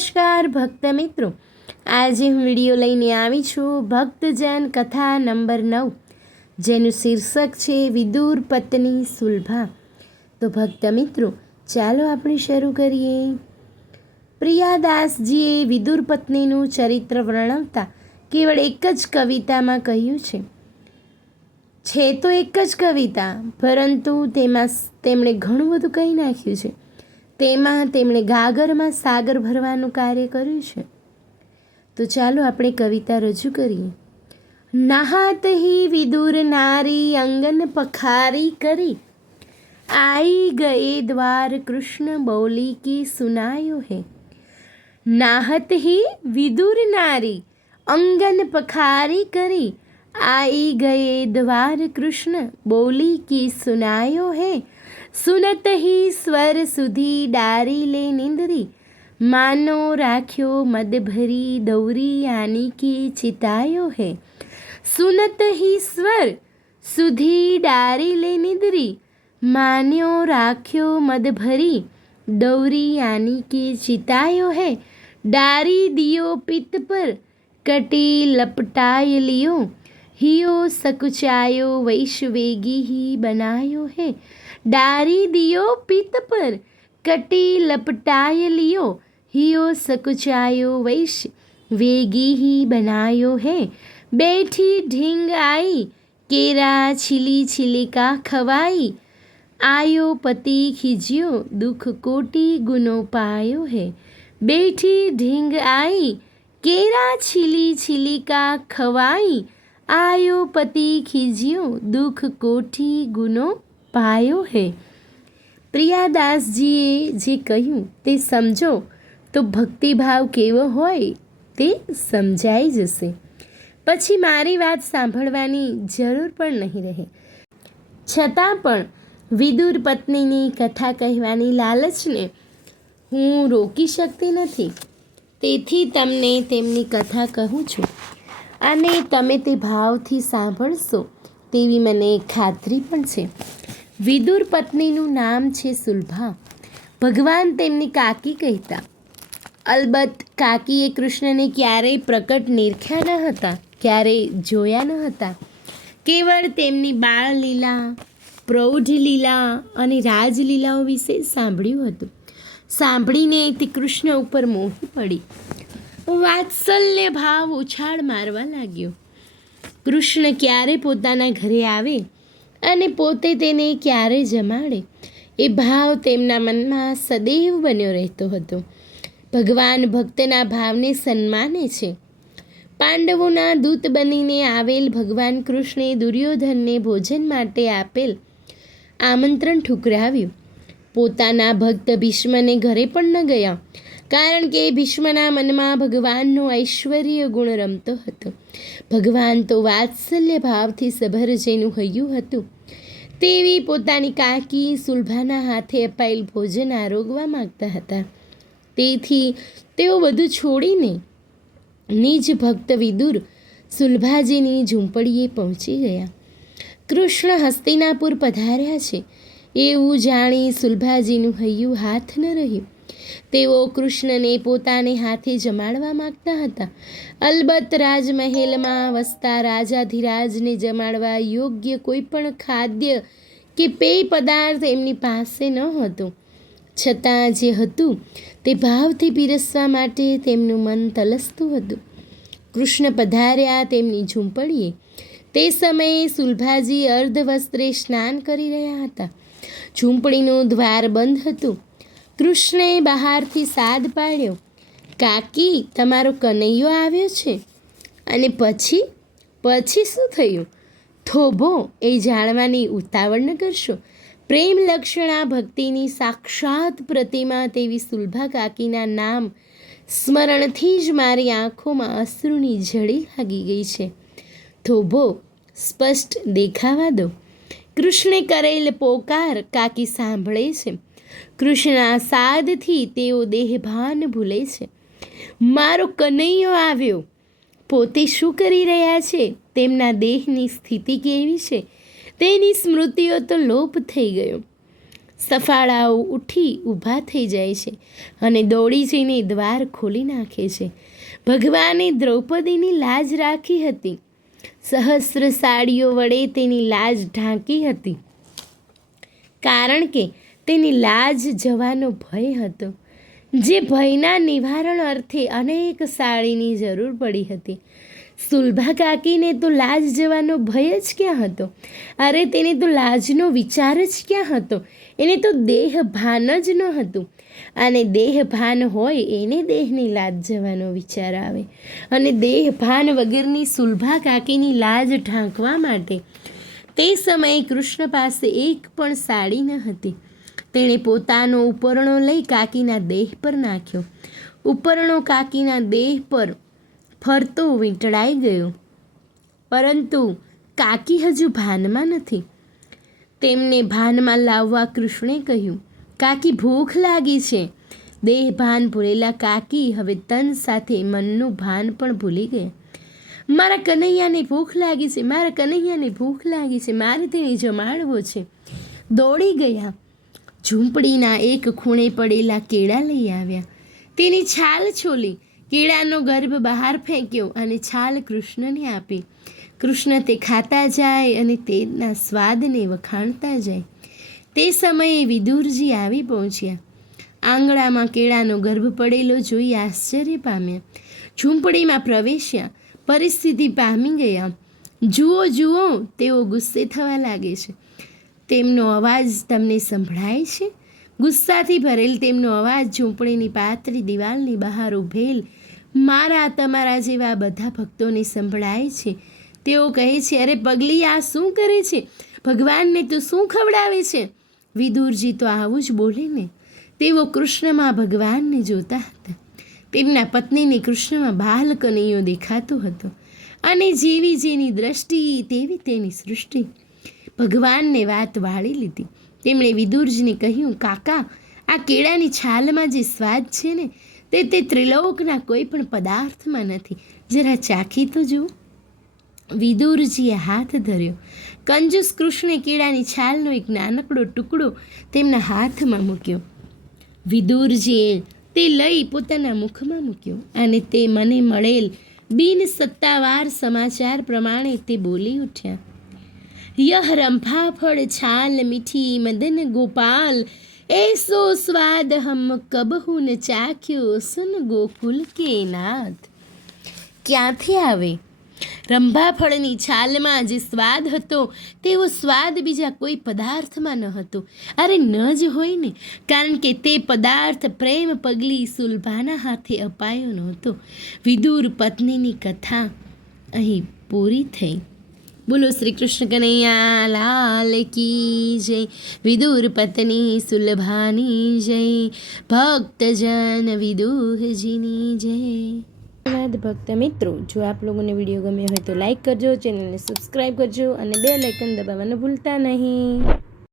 નમસ્કાર ભક્ત મિત્રો, આજે હું વિડીયો લઈને આવી છું ભક્તજન કથા નંબર 9, જેનું શીર્ષક છે વિદુર પત્ની સુલભા. તો ભક્ત મિત્રો, ચાલો આપણે શરૂ કરીએ. પ્રિયાદાસજીએ વિદુર પત્નીનું ચરિત્ર વર્ણવતા કેવળ એક જ કવિતામાં કહ્યું છે તો એક જ કવિતા, પરંતુ તેમાં તેમણે ઘણું બધું કહી નાખ્યું છે. તેમાં તેમણે ગાગરમાં સાગર ભરવાનું કાર્ય કર્યું છે. તો ચાલો આપણે કવિતા રજૂ કરીએ. નહાત હી વિદુર નારી અંગન પખારી કરી, आई गए द्वार कृष्ण बोली की सुनायो है. नाहत ही विदुर नारी अंगन पखारी કરી, आई गए द्वार कृष्ण बोली की सुनायो है. सुनत ही स्वर सुधी डारी ले निंदरी, मानो राख्यो मद भरी दौरी आनी की चितायो है. सुनत ही स्वर सुधी डारी ले निंदरी, मान्यो राख्यो मद भरी दौरी आनी की चितायो है. डारी दियो पित पर कटी लपटाय लियो, हियो सकुचायो वैश्वेगी ही बनायो है. डारी दियो पित पर कटी लपटाय लियो, हियो सकुचायो वैश्वेगी ही बनायो है. बैठी ढींग आई केरा छिली छिलिका खवाई, आयो पति खिजियो दुख कोटि गुनो पायो है. बैठी ढींग आई केरा छिली छिलिका खवाई, आयो पति खिजियो दुख कोटि गुनो पायो है. પ્રિયાદાસજીએ જે કહ્યું તે સમજો તો ભક્તિભાવ કેવો હોય તે સમજાઈ જશે. પછી મારી વાત સાંભળવાની જરૂર પણ નહીં રહે. છતાં પણ વિદુર પત્નીની કથા કહેવાની લાલચને હું રોકી શકતી નથી. તેથી તમને તેમની કથા કહું છું અને તમે તે ભાવથી સાંભળશો તેવી મને ખાતરી પણ છે. વિદુર પત્નીનું નામ છે સુલભા. ભગવાન તેમની કાકી કહેતા. અલબત્ત કાકીએ કૃષ્ણને ક્યારેય પ્રકટ નિરખ્યા ન હતા, ક્યારેય જોયા ન હતા. કેવળ તેમની બાળલીલા, પ્રૌઢ લીલા અને રાજલીલાઓ વિશે સાંભળ્યું હતું. સાંભળીને તે કૃષ્ણ ઉપર મોહી પડી. વાત્સલ્ય ભાવ ઉછાળ મારવા લાગ્યો. કૃષ્ણ ક્યારે પોતાના ઘરે આવે અને પોતે તેને ક્યારે જમાડે, એ ભાવ તેમના મનમાં સદૈવ બન્યો રહેતો હતો. ભગવાન ભક્તના ભાવને સન્માને છે. પાંડવોના દૂત બનીને આવેલ ભગવાન કૃષ્ણે દુર્યોધનને ભોજન માટે આપેલ આમંત્રણ ઠુકરાવ્યું. પોતાના ભક્ત ભીષ્મને ઘરે પણ ન ગયા, કારણ કે ભીષ્મના મનમાં ભગવાનનો ઐશ્વર્ય ગુણ રમતો હતો. ભગવાન તો વાત્સલ્ય ભાવથી સભર જેનું હૈયું હતું તેવી પોતાની કાકી સુલભાના હાથે અપાયેલ ભોજન આરોગવા માગતા હતા. તેથી તેઓ બધું છોડીને નિજ ભક્ત વિદુર સુલભાજીની ઝૂંપડીએ પહોંચી ગયા. કૃષ્ણ હસ્તિનાપુર પધાર્યા છે એવું જાણી સુલભાજીનું હૈયું હાથ ન રહ્યું. તેઓ કૃષ્ણને પોતાને હાથે જમાડવા માગતા હતા. અલબત્ત રાજમહેલમાં વસતા રાજાધિરાજને જમાડવા યોગ્ય કોઈ પણ ખાદ્ય કે પેય પદાર્થ એમની પાસે ન હતો. છતાં જે હતું તે ભાવથી પીરસવા માટે તેમનું મન તલસતું હતું. કૃષ્ણ પધાર્યા તેમની ઝૂંપડીએ. તે સમયે સુલભાજી અર્ધવસ્ત્રે સ્નાન કરી રહ્યા હતા. ઝૂંપડીનું દ્વાર બંધ હતું. કૃષ્ણે બહારથી સાદ પાડ્યો, કાકી, તમારો કનૈયો આવ્યો છે. અને પછી શું થયું? થોભો, એ જાણવાની ઉતાવળ ન કરશો. પ્રેમ લક્ષણા ભક્તિની સાક્ષાત પ્રતિમા તેવી સુલભા કાકીના નામ સ્મરણથી જ મારી આંખોમાં અશ્રુની ઝડી લાગી ગઈ છે. થોભો, સ્પષ્ટ દેખાવા દો. કૃષ્ણે કરેલ પોકાર કાકી સાંભળે છે. કૃષ્ણના સાદથી તેઓ દેહભાન ભૂલે છે. મારો કનૈયો આવ્યો. પોતે શું કરી રહ્યા છે, તેમના દેહની સ્થિતિ કેવી છે, તેની સ્મૃતિઓ તો લોપ થઈ ગયો. સફાળાઓ ઉઠી ઊભા થઈ જાય છે અને દોડી જઈને દ્વાર ખોલી નાખે છે. ભગવાને દ્રૌપદીની લાજ રાખી હતી. સહસ્ર સાડીઓ વડે તેની લાજ ઢાંકી હતી, કારણ કે તેની લાજ જવાનો ભય હતો. જે ભયના નિવારણ અર્થે અનેક સાડીની જરૂર પડી હતી. સુલભા કાકીને તો લાજ જવાનો ભય જ ક્યાં હતો? અરે તેને તો લાજનો વિચાર જ ક્યાં હતો? એને તો દેહ ભાન જ ન હતું. અને દેહ ભાન હોય એને દેહની લાજ જવાનો વિચાર આવે. અને દેહ ભાન વગરની સુલભા કાકીની લાજ ઢાંકવા માટે તે સમયે કૃષ્ણ પાસે એક પણ સાડી ન હતી. તેણે પોતાનો ઉપરણો લઈ કાકીના દેહ પર નાખ્યો. ઉપરણો કાકીના દેહ પર ફરતો વીંટળાઈ ગયો, પરંતુ કાકી હજુ ભાનમાં નથી. તેમને ભાનમાં લાવવા કૃષ્ણે કહ્યું, કાકી ભૂખ લાગી છે. દેહ ભાન ભૂલેલા કાકી હવે તન સાથે મનનું ભાન પણ ભૂલી ગયા. મારા કનૈયાને ભૂખ લાગી છે, મારા કનૈયાને ભૂખ લાગી છે, મારે તેને જમાડવો છે. દોડી ગયા. ઝૂંપડીના એક ખૂણે પડેલા કેળા લઈ આવ્યા. તેની છાલ છોલી, કેળાનો ગર્ભ બહાર ફેંક્યો અને છાલ કૃષ્ણને આપી. કૃષ્ણ તે ખાતા જાય અને તેના સ્વાદને વખાણતા જાય. તે સમયે વિદુરજી આવી પહોંચ્યા. આંગણામાં કેળાનો ગર્ભ પડેલો જોઈ આશ્ચર્ય પામ્યા. ઝૂંપડીમાં પ્રવેશ્યા, પરિસ્થિતિ પામી ગયા. જુઓ જુઓ, તેઓ ગુસ્સે થવા લાગે છે. તેમનો અવાજ તમને સંભળાય છે? ગુસ્સાથી ભરેલ તેમનો અવાજ ઝૂંપડીની પાતળી દિવાલની બહાર ઊભેલ મારા તમારા જેવા બધા ભક્તોને સંભળાય છે. તેઓ કહે છે, અરે પગલી, આ શું કરે છે? ભગવાનને તો શું ખવડાવે છે? વિદુરજી તો આવું જ બોલે ને. તેઓ કૃષ્ણમાં ભગવાનને જોતા હતા. તેમના પત્નીને કૃષ્ણમાં બાલ કનૈયો દેખાતો હતો. અને જેવી જેની દ્રષ્ટિ તેવી તેની સૃષ્ટિ. ભગવાનને વાત વાળી લીધી. તેમણે વિદુરજીને કહ્યું, કાકા, આ કેળાની છાલમાં જે સ્વાદ છે ને, તે ત્રિલોકના કોઈ પણ પદાર્થમાં નથી. જરા ચાખી તો જુઓ. વિદુરજીએ હાથ ધર્યો. કંજૂસ કૃષ્ણે કેળાની છાલનો એક નાનકડો ટુકડો તેમના હાથમાં મૂક્યો. વિદુરજીએ તે લઈ પોતાના મુખમાં મૂક્યો અને તે મને મળેલ બિન સત્તાવાર સમાચાર પ્રમાણે તે બોલી ઉઠ્યા, યહ રંભા ફળ છાલ મીઠી મદન ગોપાલ, એસો સ્વાદ હમ કબહુ ન ચાખ્યો સુન ગોકુલ કે નાથ. ક્યાંથી આવે? રંભાફળની છાલમાં જે સ્વાદ હતો તેવો સ્વાદ બીજા કોઈ પદાર્થમાં ન હતો. અરે ન જ હોય ને, કારણ કે તે પદાર્થ પ્રેમ પગલી સુલભાના હાથે અપાયો નહોતો. વિદુર પત્નીની કથા અહીં પૂરી થઈ. બોલો શ્રી કૃષ્ણ કનૈયા લાલ કી જય. વિદુર પત્ની સુલભાની જય. ભક્તજન વિદુરજીની જય. ધન્યવાદ ભક્ત મિત્રો. જો આપ લોકોને વિડીયો ગમ્યો હોય તો લાઈક કરજો, ચેનલને સબસ્ક્રાઈબ કરજો અને બેલ આઇકન દબાવવાનું ભૂલતા નહીં.